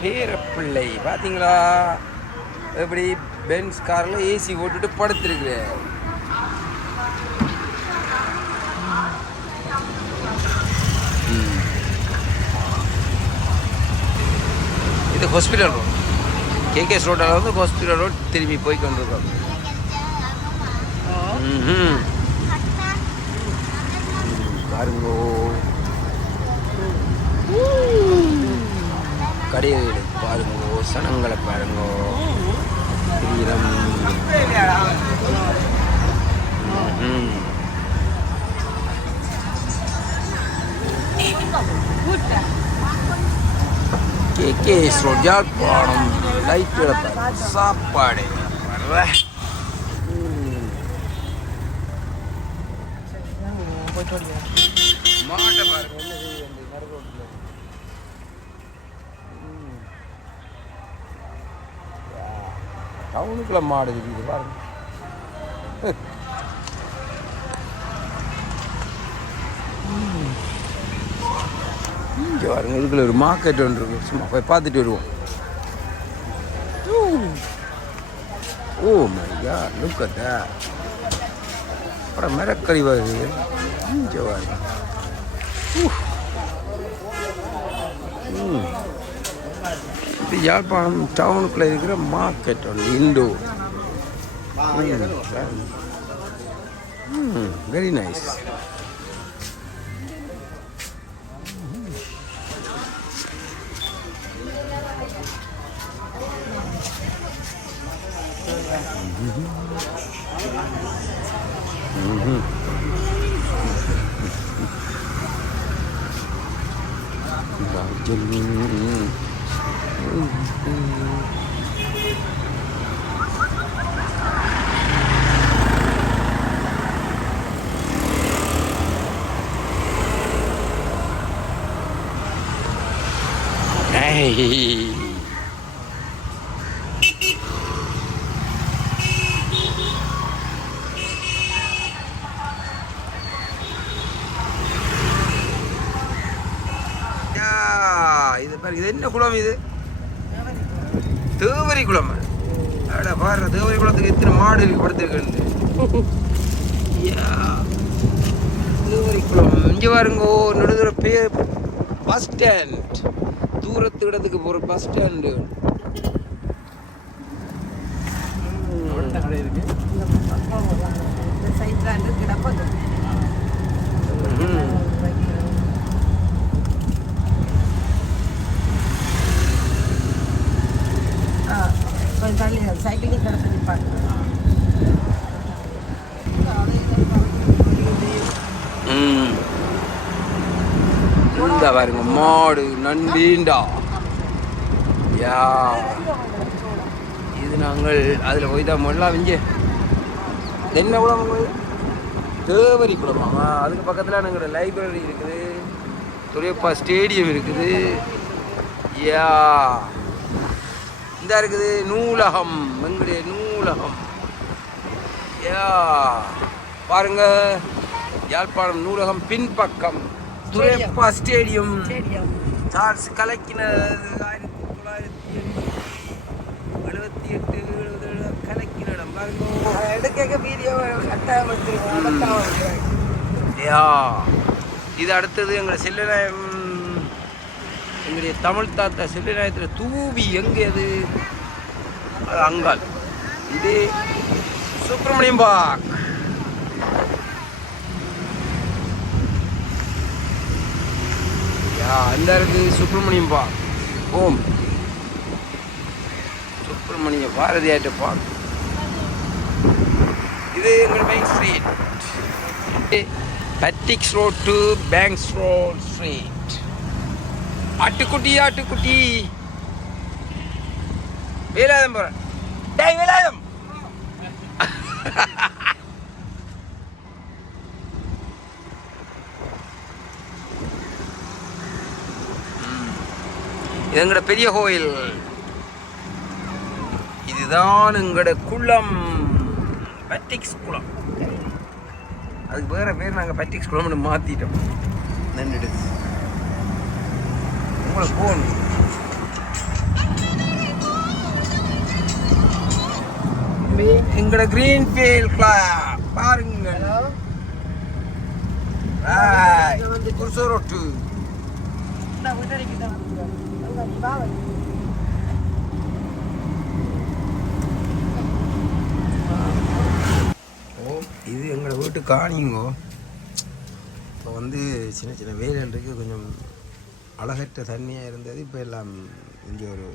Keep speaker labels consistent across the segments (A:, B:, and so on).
A: பேரப்பிள்ளை பார்த்தீங்களா எப்படி பென்ஸ் காரில் ஏசி போட்டுட்டு படுத்துருக்கு இது ஹாஸ்பிட்டல் ரோட் கேகேஎஸ் ரோட்டால் வந்து ஹாஸ்பிட்டல் ரோட் திரும்பி போய் கொண்டிருக்கோம். பாருங்கோ. கடைகளை பாருங்கோ சனங்களை பாருங்கோ. வீரம். K. KKS road Jaffna light சாப்பாடு. மாட்டை பாருங்க என்ன செய்யுது அந்த நடு ரோட்டுல. ம். யா. அவனுக்குள்ள மாடு இருக்குது பாருங்க. ம். பாருங்க இதுக்குள்ள ஒரு மார்க்கெட் ஒன்று இருக்கு. சும்மா போய் பார்த்துட்டு வருவோம். ஓ மையா காட் லுக் அட் அப்புறம் மிரக்கறி வருது. இங்கே பாருங்க. ம். இது யாழ்ப்பாணம் டவுனுக்குள்ளே இருக்கிற மார்க்கெட் ஒன்று indoor very nice Mm-hmm Hey. Yeah, இது பாரு இது என்ன குளம் இது? தேவரி குளம். அட பாரு தேவரி குளத்துக்கு எத்தனை மாடு இருக்கு படுத்துருக்கு தேவரி குளம். இங்கே பாருங்கோ நடுதுற பேர். Bus stand. தூரத்து இடத்துக்கு போகிற பஸ் ஸ்டாண்டு.
B: இருக்கு. சைட்ல
A: இந்த பாருங்க மாடு நண்டீண்டா யா. இது நாங்கள் அதில் போய் தான் முல்லாம் விஞ்சு. என்ன குளம் தேவரி குளமாமா அதுக்கு பக்கத்தில் நாங்கள் லைப்ரரி இருக்குது. துறையப்பா ஸ்டேடியம் இருக்குது. யா. இந்த இருக்குது நூலகம் எங்களுடைய நூலகம். யா. பாருங்க. யாழ்ப்பாணம் நூலகம் பின்பக்கம். துரையப்பா ஸ்டேடியம். சார்ஸ் கலக்கினது ஆயிரத்தி தொள்ளாயிரத்தி எழுபத்தி எட்டு எழுபது கலக்கின இடம் பாருங்க
B: எடுக்க வீடியோ கட்டாயம்
A: இது அடுத்தது எங்களை செல்லநாயம் எங்களுடைய தமிழ் தாத்தா செல்லநாயத்தில் தூவி எங்கே அது அது அங்காள். இது சுப்பிரமணியம் பாக் அந்த இருக்கு சுப்பிரமணியம்பா. ஓம். சுப்பிரமணிய பாரதியாட்டப்பா இது எங்கள் main street பட்டிக்ஸ் road to banks road street ஆட்டுக்குட்டி ஆட்டுக்குட்டி. வேலாதம் போகிறேன் டேய் வேலாயுதம். எங்களோட பெரிய கோயில். இதுதான் எங்களோட குளம். பட்டிக்ஸ் குளம். அதுக்கு வேறு பேர் நாங்கள் பட்டிக்ஸ் குளம்னு மாற்றிட்டோம் நின்றுடு உங்களை போகணும் எங்களோட கிரீன் ஃபீல் கிளப் பாருங்கள் குருசோரோட்டு
B: நான் உடனே
A: ஓ இது எங்களை வீட்டு காணிங்கோ. இப்போ வந்து சின்ன சின்ன வேலைகள் இருக்குது கொஞ்சம் அழகற்ற தண்ணியாக இருந்தது. இப்போ எல்லாம் இங்கே ஒரு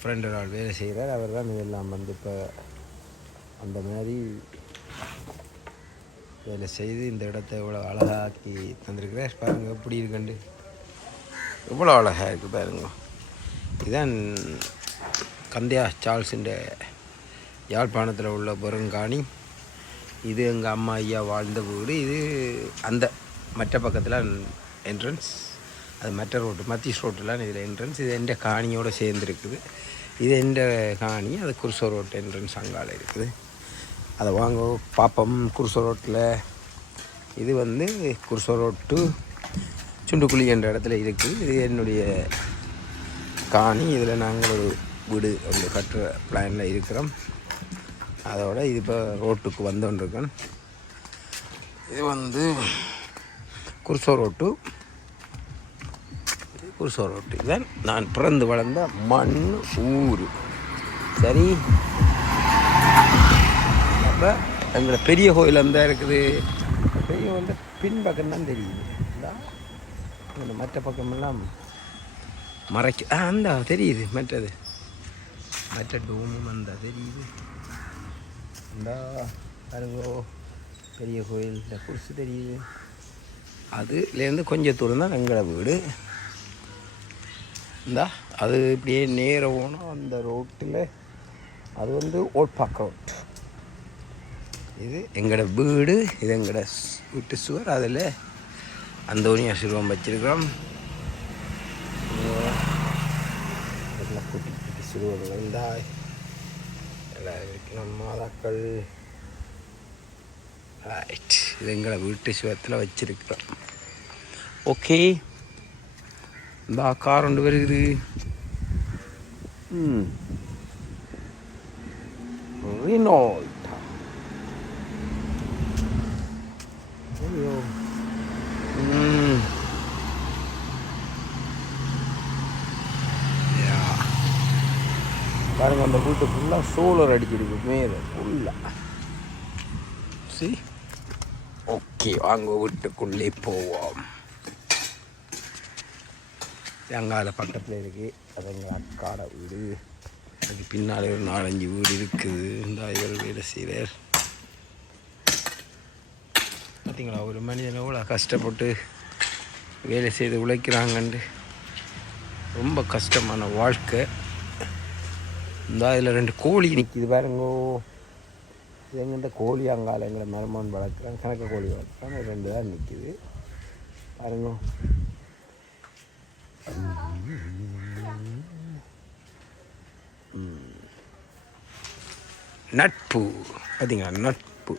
A: ஃப்ரெண்டு ஆள் வேலை செய்கிறார் அவர் தான் இதெல்லாம் வந்து இப்போ அந்த மாதிரி வேலை செய்து இந்த இடத்த இவ்வளோ அழகாக்கி தந்திருக்கிறார். பாருங்கள் எப்படி இருக்குண்டு எவ்வளோ அழகாக இருக்குது பாருங்க. இதுதான் கந்தியா சார்ல்ஸுன்ற யாழ்ப்பாணத்தில் உள்ள பெருங்காணி. இது எங்கள் அம்மா ஐயா வாழ்ந்த வீடு. இது அந்த மற்ற பக்கத்தில் என்ட்ரன்ஸ் அது மற்ற ரோட்டு மத்திய ரோட்டில் இதில் என்ட்ரன்ஸ் இது எந்த காணியோடு சேர்ந்துருக்குது. இது எந்த காணி? அது குருசோ ரோட் என்ட்ரன்ஸ் அங்கால இருக்குது. அதை வாங்க பாப்பம். குருசோ ரோட்டில் இது வந்து குருசோ ரோட்டு சுண்டுக்குழி என்ற இடத்துல இருக்குது இது என்னுடைய காணி. இதில் நாங்கள் ஒரு வீடு ஒன்று கட்டுற பிளானில் இருக்கிறோம். அதோட இது இப்போ ரோட்டுக்கு வந்துருக்கேன் இது வந்து குருசோ ரோட்டு. இது குருசோ ரோட்டு. இதுதான் நான் பிறந்து வளர்ந்த மண் ஊர். சரி. அப்போ எங்களை பெரிய கோயில் தான் இருக்குது. பெரிய கோயில் பின்பக்கம் தான் தெரியுது. இதான் மற்ற பக்கமெல்லாம் மறைக்க ஆ அந்த தெரியுது மற்றது. மற்ற டோமும் அந்த தெரியுது. அந்த அருகோ பெரிய கோயில் இந்த குருசு தெரியுது. அதுலேருந்து கொஞ்சம் தூரம் தான் எங்களோட வீடு. இந்தா அது இப்படியே நேர போனோம் அந்த ரோட்டில் அது வந்து ஓட்பாக்க ரோட் இது எங்களோட வீடு இது எங்களோட வீட்டு சுவர் அதில் அந்தோனியா சிறுவம் வச்சிருக்கிறோம். குட்டி குட்டி சிறுவர்கள் இருந்தாய் எல்லாம் இருக்கணும் மாதாக்கள். ரைட் இது எங்களை வீட்டு சுவத்தில் வச்சிருக்கிறோம். ஓகே இந்த கார் ஒன்று வருகுது ம் ரினோல்ட் ஐயோ ம் யா அந்த வீட்டு ஃபுல்லாக சோலர் அடிச்சிருக்கு மேலே ஃபுல்லாக சி ஓகே வாங்க வீட்டுக்குள்ளே போவோம். அங்கால பக்கத்தில் இருக்குது அது எங்கள் அக்காட வீடு. அதுக்கு பின்னாலே ஒரு நாலஞ்சு வீடு இருக்குது இந்த இவர் வேலை செய்கிறார் பார்த்தீங்களா ஒரு மனிதன் எவ்வளோ கஷ்டப்பட்டு வேலை செய்து உழைக்கிறாங்கன்ட்டு. ரொம்ப கஷ்டமான வாழ்க்கை. இந்த இதில் ரெண்டு கோழி நிற்கிது பாருங்கோ. இது எங்கிட்ட கோழி அங்கால எங்களை மரமான் வளர்க்குறாங்க கணக்க கோழி வளர்க்குறாங்க ரெண்டு தான் நிற்கிது பாருங்க. நட்பு. பார்த்தீங்களா நட்பு.